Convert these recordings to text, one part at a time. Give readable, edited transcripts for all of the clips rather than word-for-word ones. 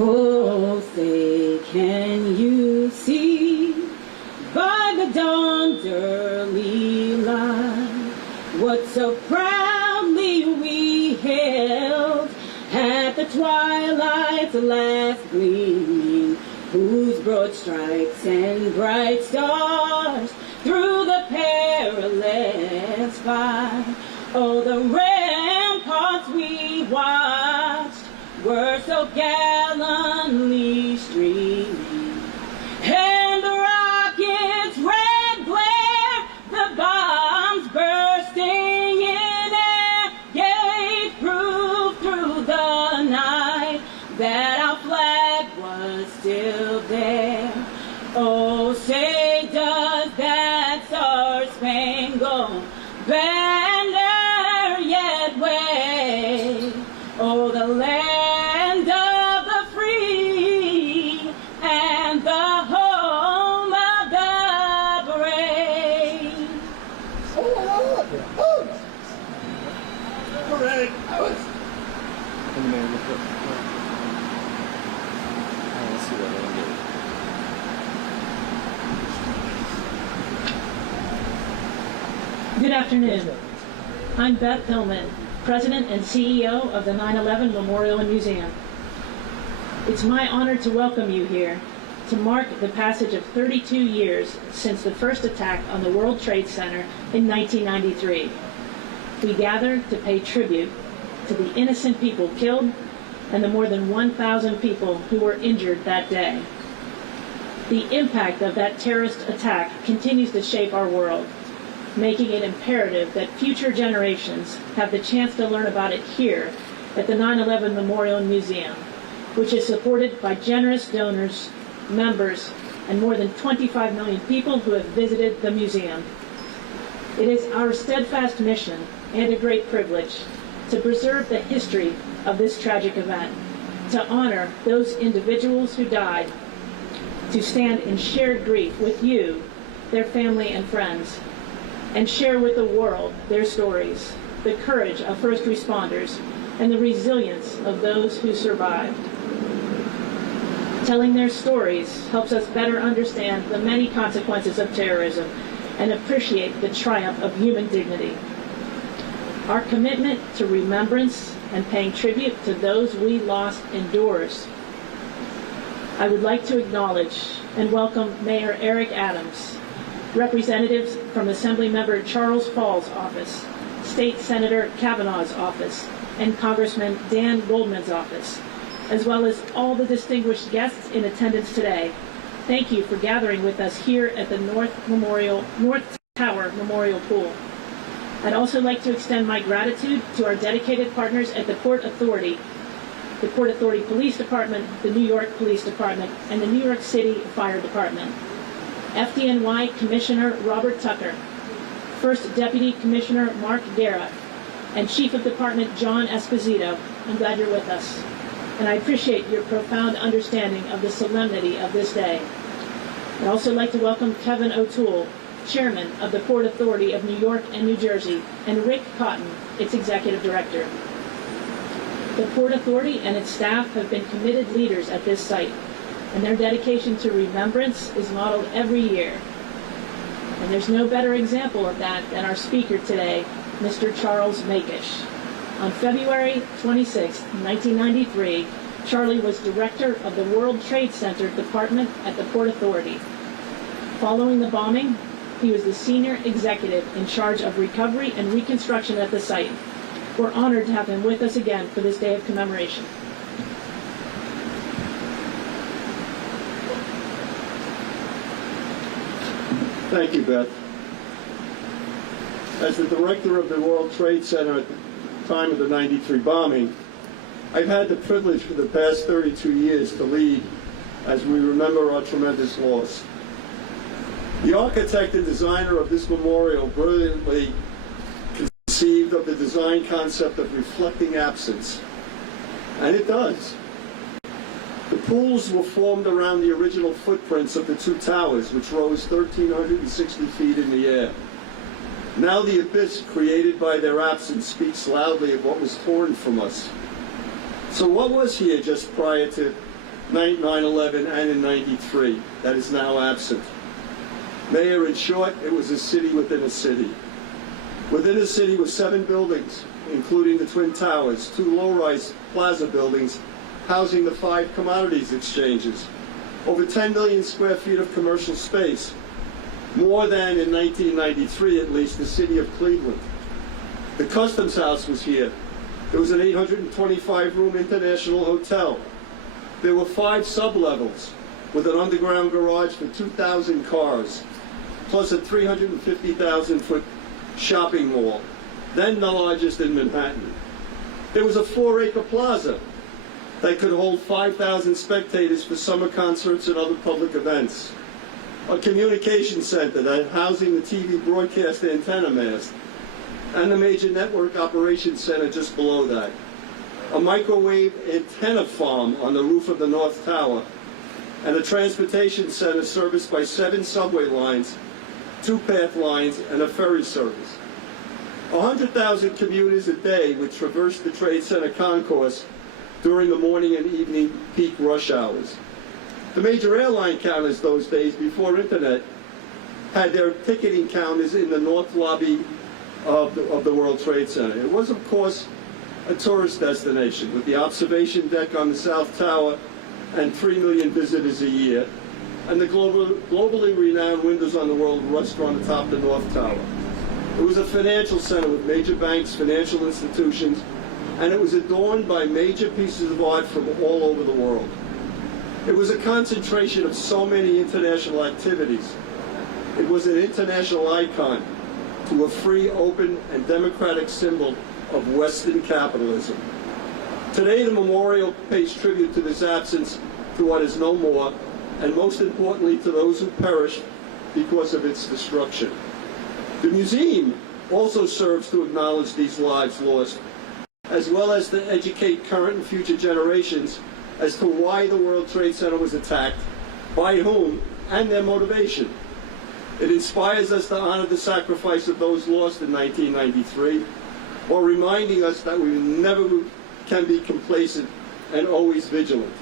Oh, say, can you see by the dawn's early light what so proudly we hailed at the twilight's last gleaming, whose broad stripes and bright stars through the perilous fight, oh, the ramparts we watched were so gallantly streaming, and the rockets' red glare, the bombs bursting in air, gave proof through the night that our flag was still there. Oh, say does that star-spangled banner yet wave? Oh, the land of the free and the home of the brave. Hooray! Good afternoon. I'm Beth Hillman, President and CEO of the 9/11 Memorial and Museum. It's my honor to welcome you here to mark the passage of 32 years since the first attack on the World Trade Center in 1993. We gather to pay tribute to the innocent people killed and the more than 1,000 people who were injured that day. The impact of that terrorist attack continues to shape our world, making it imperative that future generations have the chance to learn about it here at the 9/11 Memorial and Museum, which is supported by generous donors, members, and more than 25 million people who have visited the museum. It is our steadfast mission and a great privilege to preserve the history of this tragic event, to honor those individuals who died, to stand in shared grief with you, their family and friends, and share with the world their stories, the courage of first responders, and the resilience of those who survived. Telling their stories helps us better understand the many consequences of terrorism and appreciate the triumph of human dignity. Our commitment to remembrance and paying tribute to those we lost endures. I would like to acknowledge and welcome Mayor Eric Adams, representatives from Assemblymember Charles Paul's office, State Senator Kavanaugh's office, and Congressman Dan Goldman's office, as well as all the distinguished guests in attendance today. Thank you for gathering with us here at the North Tower Memorial Pool. I'd also like to extend my gratitude to our dedicated partners at the Port Authority Police Department, the New York Police Department, and the New York City Fire Department. FDNY Commissioner Robert Tucker, First Deputy Commissioner Mark Guerra, and Chief of Department John Esposito. I'm glad you're with us, and I appreciate your profound understanding of the solemnity of this day. I'd also like to welcome Kevin O'Toole, Chairman of the Port Authority of New York and New Jersey, and Rick Cotton, its Executive Director. The Port Authority and its staff have been committed leaders at this site, and their dedication to remembrance is modeled every year. And there's no better example of that than our speaker today, Mr. Charles Makish. On February 26, 1993, Charlie was director of the World Trade Center Department at the Port Authority. Following the bombing, he was the senior executive in charge of recovery and reconstruction at the site. We're honored to have him with us again for this day of commemoration. Thank you, Beth. As the director of the World Trade Center at the time of the 93 bombing, I've had the privilege for the past 32 years to lead as we remember our tremendous loss. The architect and designer of this memorial brilliantly conceived of the design concept of reflecting absence, and it does. The pools were formed around the original footprints of the two towers, which rose 1,360 feet in the air. Now the abyss created by their absence speaks loudly of what was torn from us. So what was here just prior to 9/11 and in 93 that is now absent. Mayor, in short, it was a city within a city. Within the city were 7 buildings, including the Twin Towers, 2 low-rise plaza buildings housing the 5 commodities exchanges, over 10 million square feet of commercial space, more than in 1993 at least the city of Cleveland. The Customs House was here. There was an 825-room international hotel. There were 5 sublevels with an underground garage for 2,000 cars, plus a 350,000-foot shopping mall, then the largest in Manhattan. There was a 4-acre plaza that could hold 5,000 spectators for summer concerts and other public events. A communication center that housing the TV broadcast antenna mast, and the major network operations center just below that. A microwave antenna farm on the roof of the North Tower, and a transportation center serviced by 7 subway lines, 2 path lines, and a ferry service. 100,000 commuters a day would traverse the Trade Center concourse during the morning and evening peak rush hours. The major airline counters those days, before internet, had their ticketing counters in the north lobby of the World Trade Center. It was, of course, a tourist destination with the observation deck on the South Tower and 3 million visitors a year, and the globally renowned Windows on the World restaurant atop the North Tower. It was a financial center with major banks, financial institutions, and it was adorned by major pieces of art from all over the world. It was a concentration of so many international activities. It was an international icon to a free, open, and democratic symbol of Western capitalism. Today, the memorial pays tribute to this absence, to what is no more, and most importantly, to those who perished because of its destruction. The museum also serves to acknowledge these lives lost, as well as to educate current and future generations as to why the World Trade Center was attacked, by whom, and their motivation. It inspires us to honor the sacrifice of those lost in 1993, while reminding us that we never can be complacent and always vigilant.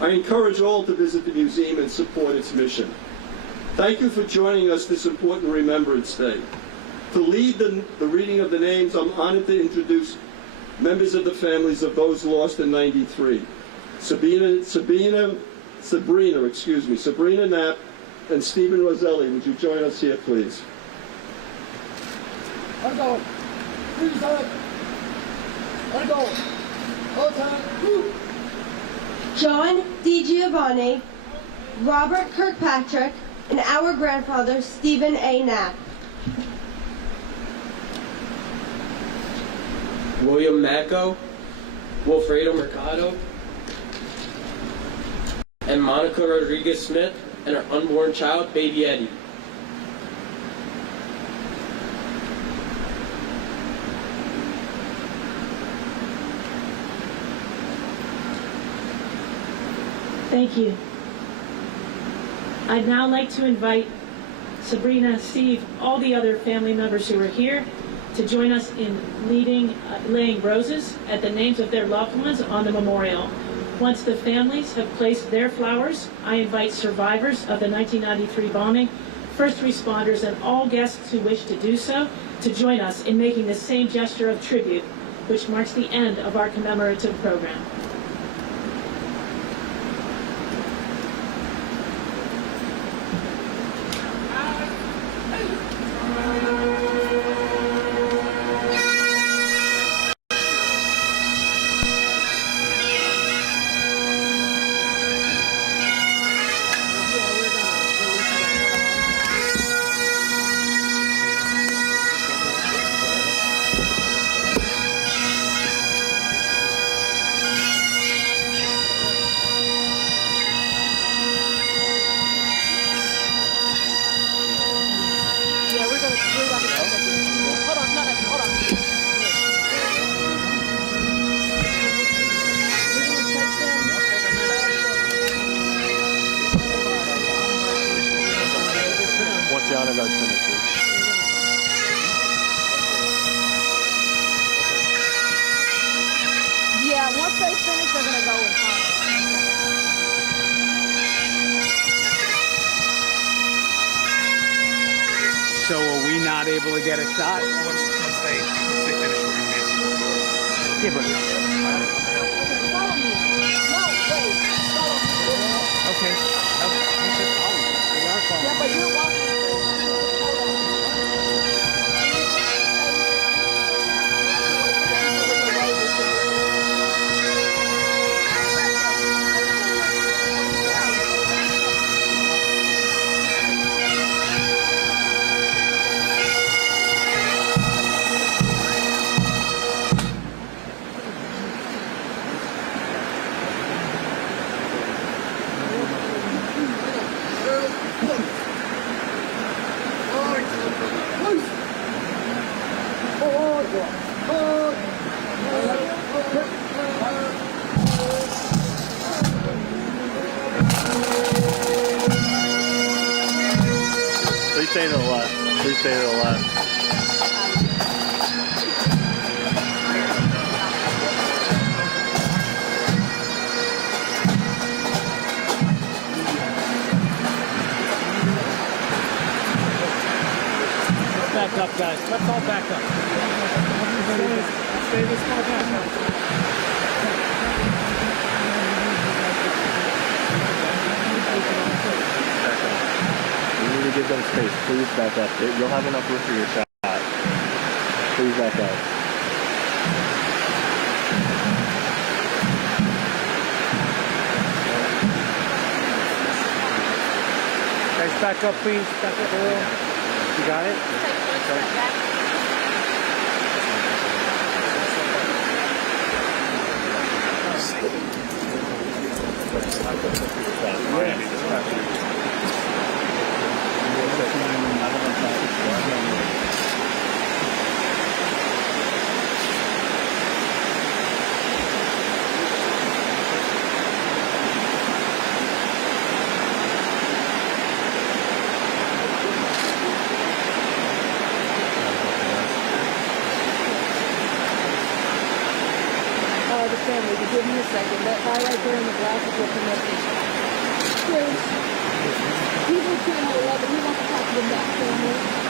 I encourage all to visit the museum and support its mission. Thank you for joining us this important Remembrance Day. To lead the reading of the names, I'm honored to introduce members of the families of those lost in 93. Sabrina Knapp and Stephen Roselli. Would you join us here, please? I'm going. Please, I'm going. All time. Woo. John D. Giovanni, Robert Kirkpatrick, and our grandfather, Stephen A. Knapp. William Macco, Wilfredo Mercado, and Monica Rodriguez Smith, and her unborn child, baby Eddie. Thank you. I'd now like to invite Sabrina, Steve, all the other family members who are here to join us in laying roses at the names of their loved ones on the memorial. Once the families have placed their flowers, I invite survivors of the 1993 bombing, first responders, and all guests who wish to do so to join us in making the same gesture of tribute, which marks the end of our commemorative program. So are we not able to get a shot? Once they finish what we made. Yeah, but Follow me. No, wait. Follow me. okay. We should follow you. We are following. Yeah, but you're walking. Please stay to the left. Please stay to the left. Back up, guys. Let's all back up. Stay this far back. You need to give them space. Please back up. You'll have enough room for your shot. Please back up. Guys, back up, please. Back up a little. You got it? The family, to give me a second. That guy right there in the glasses will come up and Chris, he was channel 11. He wants to talk to the back family.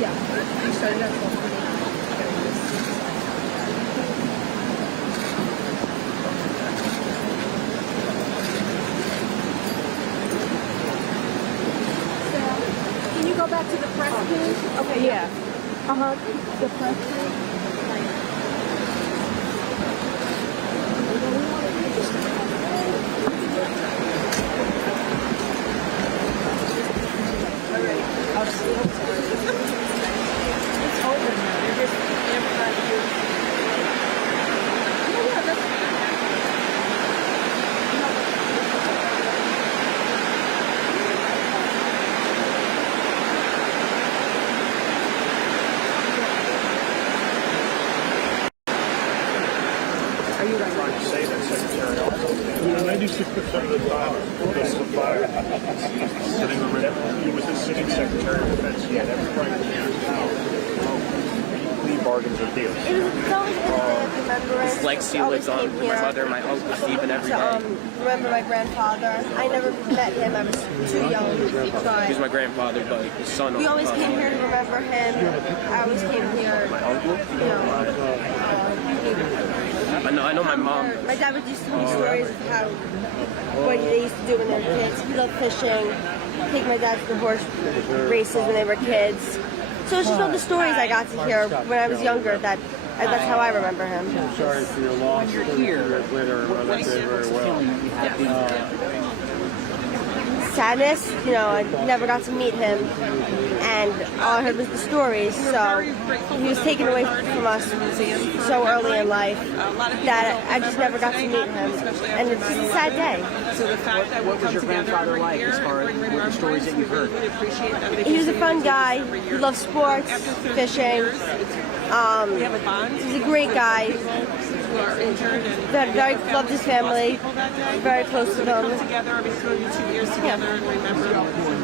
Yeah, you started at 12:30. Can you go back to the press page? Okay, yeah. The press page. Trying to say that Secretary also. 96% of the time, this is fire. Sitting around, he was the sitting Secretary of Defense. He had every right to use power. Plea bargains are deals. It's always been a remembrance. Lexi lives on with my mother, my uncle Stephen every day. Remember my grandfather. I never met him. I was too young. He was But my grandfather, but his son. we always came here to remember him. I always came here. Uncle? You know, I know my mom. my dad would used to tell me stories of how what they used to do when they were kids. He loved fishing. Take my dad to the horse races when they were kids. So it's just all the stories I got to hear when I was younger. That's how I remember him. Sorry for your loss. When you're here, later, I did very well. Sadness, you know, I never got to meet him, and all I heard was the stories. So he was taken away from us so early in life that I just never got to meet him, and it's just a sad day. So the fact that what was your grandfather like as far as what the stories that you've heard? He was a fun guy. He loved sports, fishing. He's a great guy. Very loved his family. Very close to them. Together, I mean, 2 years together and remember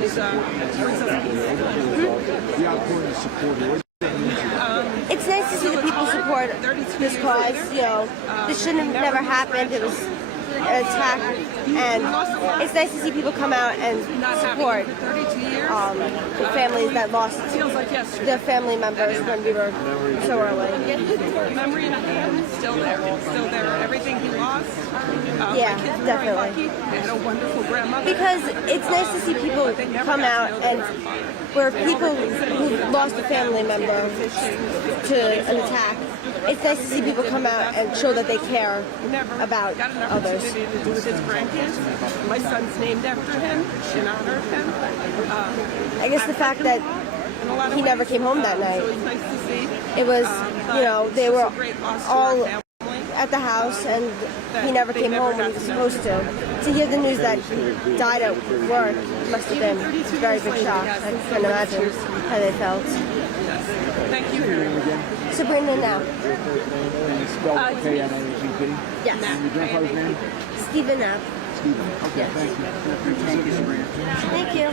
his It's nice to see the people support this cause. You know, this shouldn't have never happened. It was an attack, and it's nice to see people come out and support the families that lost their family members when we were so early. memory in hand, still there. Everything he lost. Yeah, my kids were definitely. Very lucky. They had a wonderful grandmother. Because it's nice to see people come out and where people who lost a family member to an attack, it's nice to see people come out and show that they care about got an others. opportunity to do with his grandkids. My son's named after him in honor of him. I guess the fact that In a lot of he never ways. came home that night. So it's nice to see. It was, you know, they were It's a great loss to our all family. at the house, and he never came home when he was supposed to. To hear the news that he died at work must have been a very big shock. I can't imagine how they felt. Thank you very much. Sabrina now. Spelled K-N-A-G-P. Yes. And your grandfather's name? Stephen Knapp. Stephen. Okay, thank you. Thank you, Sabrina. Thank you.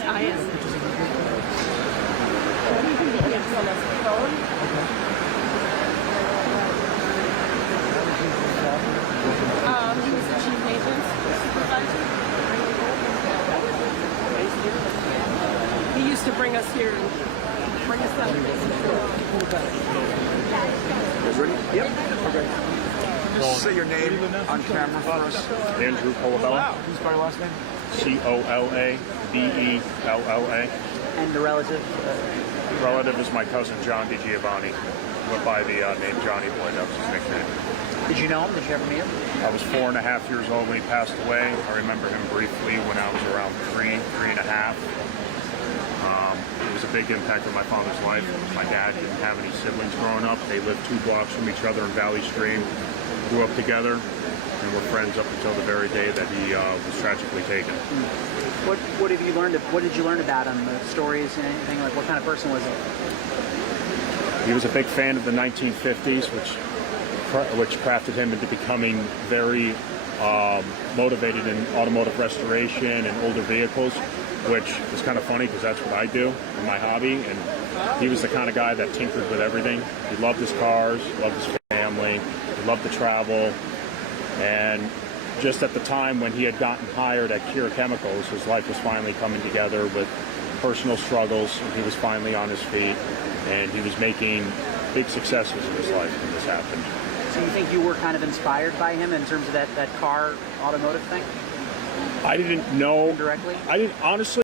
He was the chief maintenance supervisor. He used to bring us here and bring us up. Ready? Yep. Okay. Just say your name on camera for us. Andrew Colabella. Who's by your last name? Colabella. And the relative? Relative is my cousin John DiGiovanni. Went by the name Johnny Boy. That was his nickname. Did you know him? Did you ever meet him? I was 4.5 years old when he passed away. I remember him briefly when I was around 3.5. It was a big impact on my father's life. My dad didn't have any siblings growing up. They lived 2 blocks from each other in Valley Stream. Grew up together and were friends up until the very day that he was tragically taken. What have you learned? What did you learn about him? The stories and anything? Like, what kind of person was he? He was a big fan of the 1950s, which crafted him into becoming very motivated in automotive restoration and older vehicles, which is kind of funny because that's what I do in my hobby. And he was the kind of guy that tinkered with everything. He loved his cars, loved his family, he loved to travel. And just at the time when he had gotten hired at Cure Chemicals, his life was finally coming together with personal struggles, and he was finally on his feet, and he was making big successes in his life when this happened. So you think you were kind of inspired by him in terms of that car automotive thing? I didn't know. Indirectly? I didn't honestly.